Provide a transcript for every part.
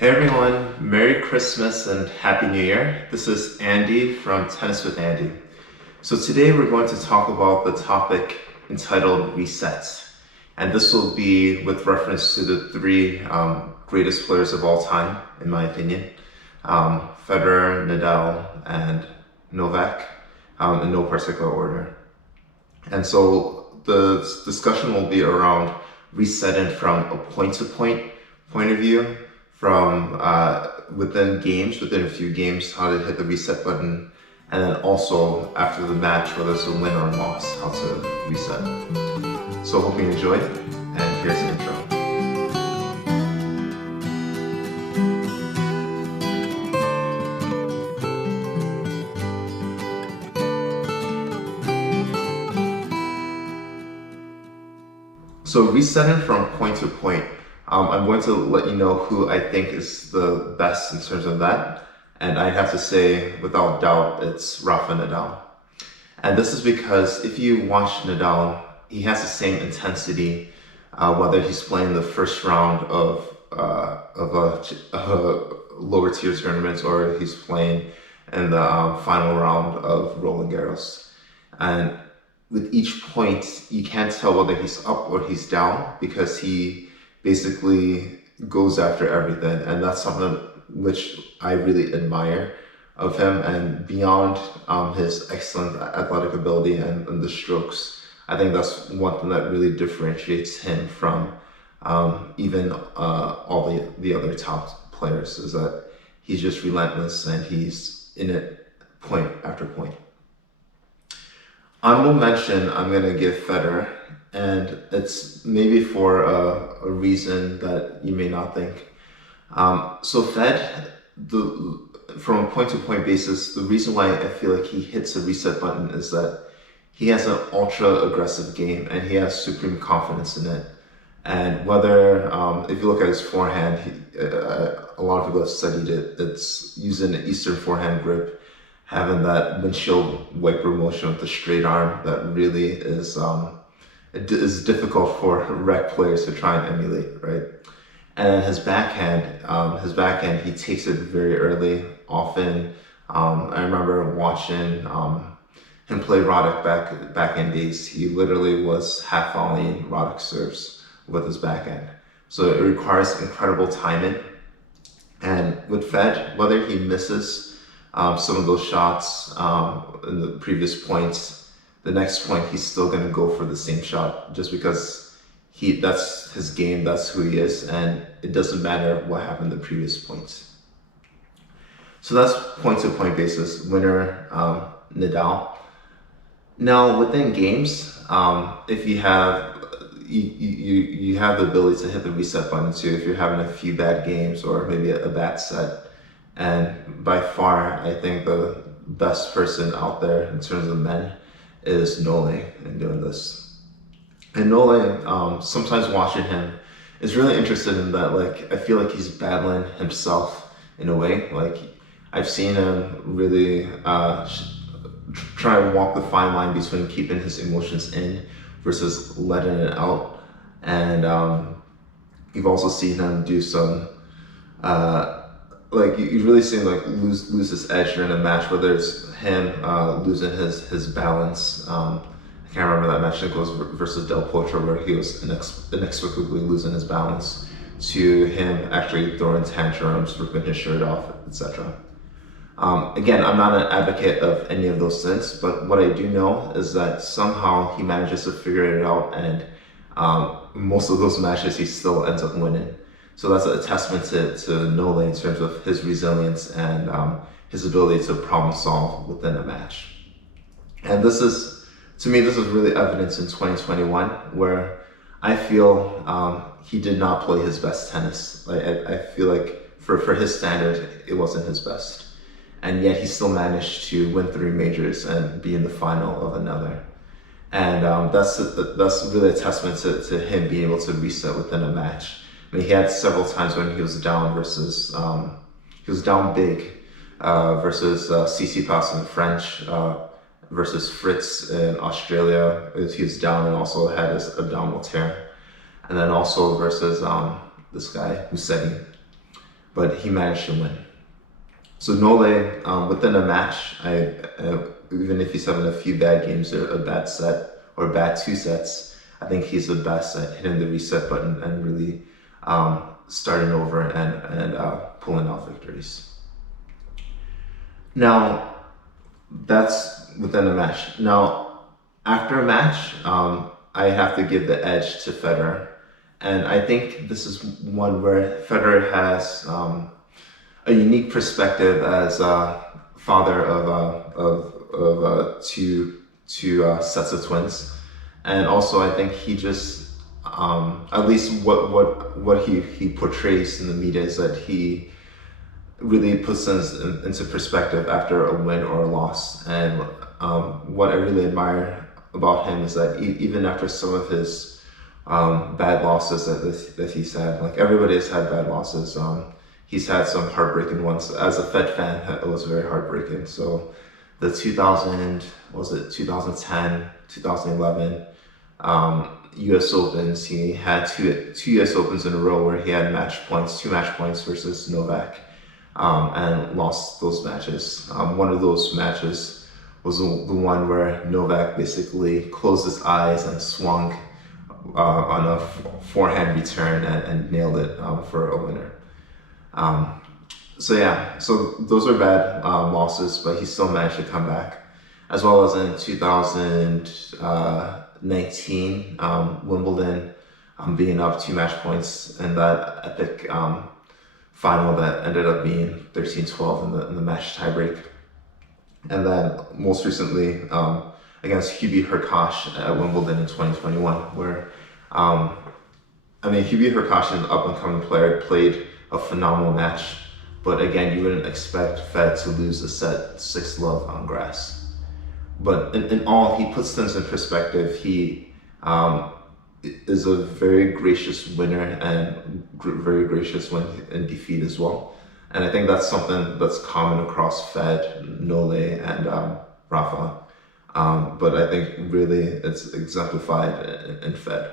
Hey everyone, Merry Christmas and Happy New Year. This is Andy from Tennis with Andy. So today we're going to talk about the topic entitled resets. And this will be with reference to the three greatest players of all time, in my opinion. Federer, Nadal, and Novak, in no particular order. And so the discussion will be around resetting from a point-to-point point of view, from within games, within a few games, how to hit the reset button, and then also after the match, whether it's a win or a loss, how to reset. So hope you enjoyed, and here's the intro. So resetting from point to point, I'm going to let you know who I think is the best in terms of that. And I'd have to say, without doubt, it's Rafa Nadal. And this is because if you watch Nadal, he has the same intensity, whether he's playing the first round of a lower tier tournament or he's playing in the final round of Roland Garros. And with each point, you can't tell whether he's up or he's down because he basically goes after everything. And that's something which I really admire of him. And beyond his excellent athletic ability and the strokes, I think that's one thing that really differentiates him from even all the other top players, is that he's just relentless and he's in it point after point. Honorable mention, I'm going to give Federer, and it's maybe for a reason that you may not think. So Fed, from a point-to-point basis, the reason why I feel like he hits the reset button is that he has an ultra-aggressive game, and he has supreme confidence in it. And whether, if you look at his forehand, a lot of people have studied it, it's using an Eastern forehand grip, having that windshield wiper motion with the straight arm that really is difficult for rec players to try and emulate, right? And his backhand, he takes it very early, often. I remember watching him play Roddick back in days. He literally was half volleying Roddick serves with his backhand. So it requires incredible timing. And with Fed, whether he misses some of those shots in the previous points, the next point he's still going to go for the same shot just because that's his game, that's who he is, and it doesn't matter what happened in the previous points. So that's point-to-point basis, winner Nadal. Now within games, if you have you have the ability to hit the reset button too if you're having a few bad games or maybe a bad set. And by far, I think the best person out there in terms of men is Nole in doing this. And Nole, sometimes watching him, is really interested in that. Like, I feel like he's battling himself in a way. Like, I've seen him really try and walk the fine line between keeping his emotions in versus letting it out. And you've also seen him do some like you really see him like lose his edge during a match, whether it's him losing his balance. I can't remember that match, Nicholas versus Del Potro, where he was inexplicably losing his balance, to him actually throwing tantrums, ripping his shirt off, etc. Again, I'm not an advocate of any of those things, but what I do know is that somehow he manages to figure it out, and most of those matches he still ends up winning. So that's a testament to Nole in terms of his resilience and his ability to problem solve within a match. And this is, to me, this is really evidence in 2021, where I feel he did not play his best tennis. I feel like for his standard, it wasn't his best. And yet he still managed to win 3 majors and be in the final of another. And that's really a testament to him being able to reset within a match. I mean, he had several times when he was down versus, he was down big versus Tsitsipas in French, versus Fritz in Australia. He was down and also had his abdominal tear. And then also versus this guy, Musetti. but he managed to win. So Nole, within a match, even if he's having a few bad games or a bad set or bad two sets, I think he's the best at hitting the reset button and really starting over and pulling off victories. Now, that's within a match. Now, after a match, I have to give the edge to Federer. And I think this is one where Federer has a unique perspective as a father of two sets of twins. And also, I think he just, at least what he portrays in the media is that he really puts things into perspective after a win or a loss. And what I really admire about him is that even after some of his bad losses that he's had, like everybody has had bad losses, he's had some heartbreaking ones. As a Fed fan, it was very heartbreaking. So the 2010, 2011 US Opens, he had two US Opens in a row where he had two match points versus Novak, and lost those matches. One of those matches was the one where Novak basically closed his eyes and swung on a forehand return and nailed it for a winner. So those are bad losses, but he still managed to come back. As well as in 2019, Wimbledon, being up 2 match points in that epic final that ended up being 13-12 in the match tiebreak. And then most recently against Hubie Hurkacz at Wimbledon in 2021, where Hubie Hurkacz is an up-and-coming player, played a phenomenal match, but again, you wouldn't expect Fed to lose a set 6-love on grass. But in all, he puts things in perspective. He is a very gracious winner and very gracious when in defeat as well. And I think that's something that's common across Fed, Nole, and Rafa. But I think really it's exemplified in Fed.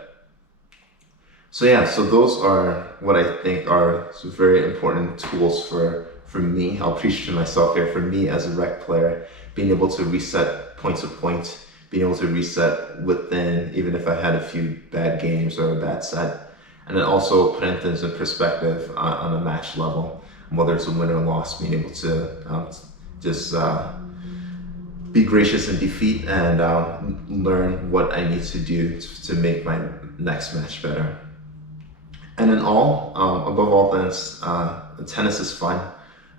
So those are what I think are some very important tools for me. I'll preach to myself here. For me as a rec player, being able to reset point to point, being able to reset within, even if I had a few bad games or a bad set, and then also putting things in perspective on a match level, whether it's a win or loss, being able to just be gracious in defeat and learn what I need to do to make my next match better. And in all, above all things, tennis is fun.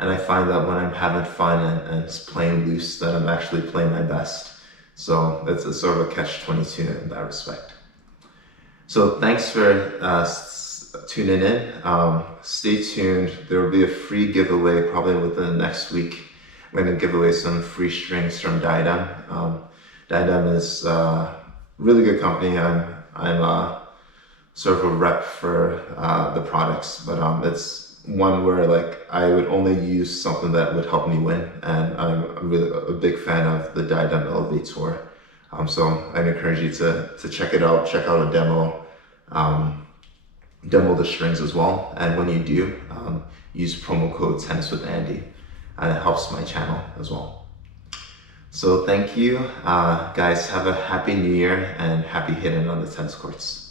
And I find that when I'm having fun and playing loose, that I'm actually playing my best. So it's a sort of a catch-22 in that respect. So thanks for tuning in. Stay tuned. There will be a free giveaway probably within the next week. I'm going to give away some free strings from Diadem. Diadem is a really good company. I'm sort of a rep for the products, but it's one where like I would only use something that would help me win, and I'm really a big fan of the Diadem Elevate Tour. So I'd encourage you to check it out, check out a demo, demo the strings as well. And when you do, use promo code Tennis with Andy, and it helps my channel as well. So thank you, guys. Have a happy new year and happy hitting on the tennis courts.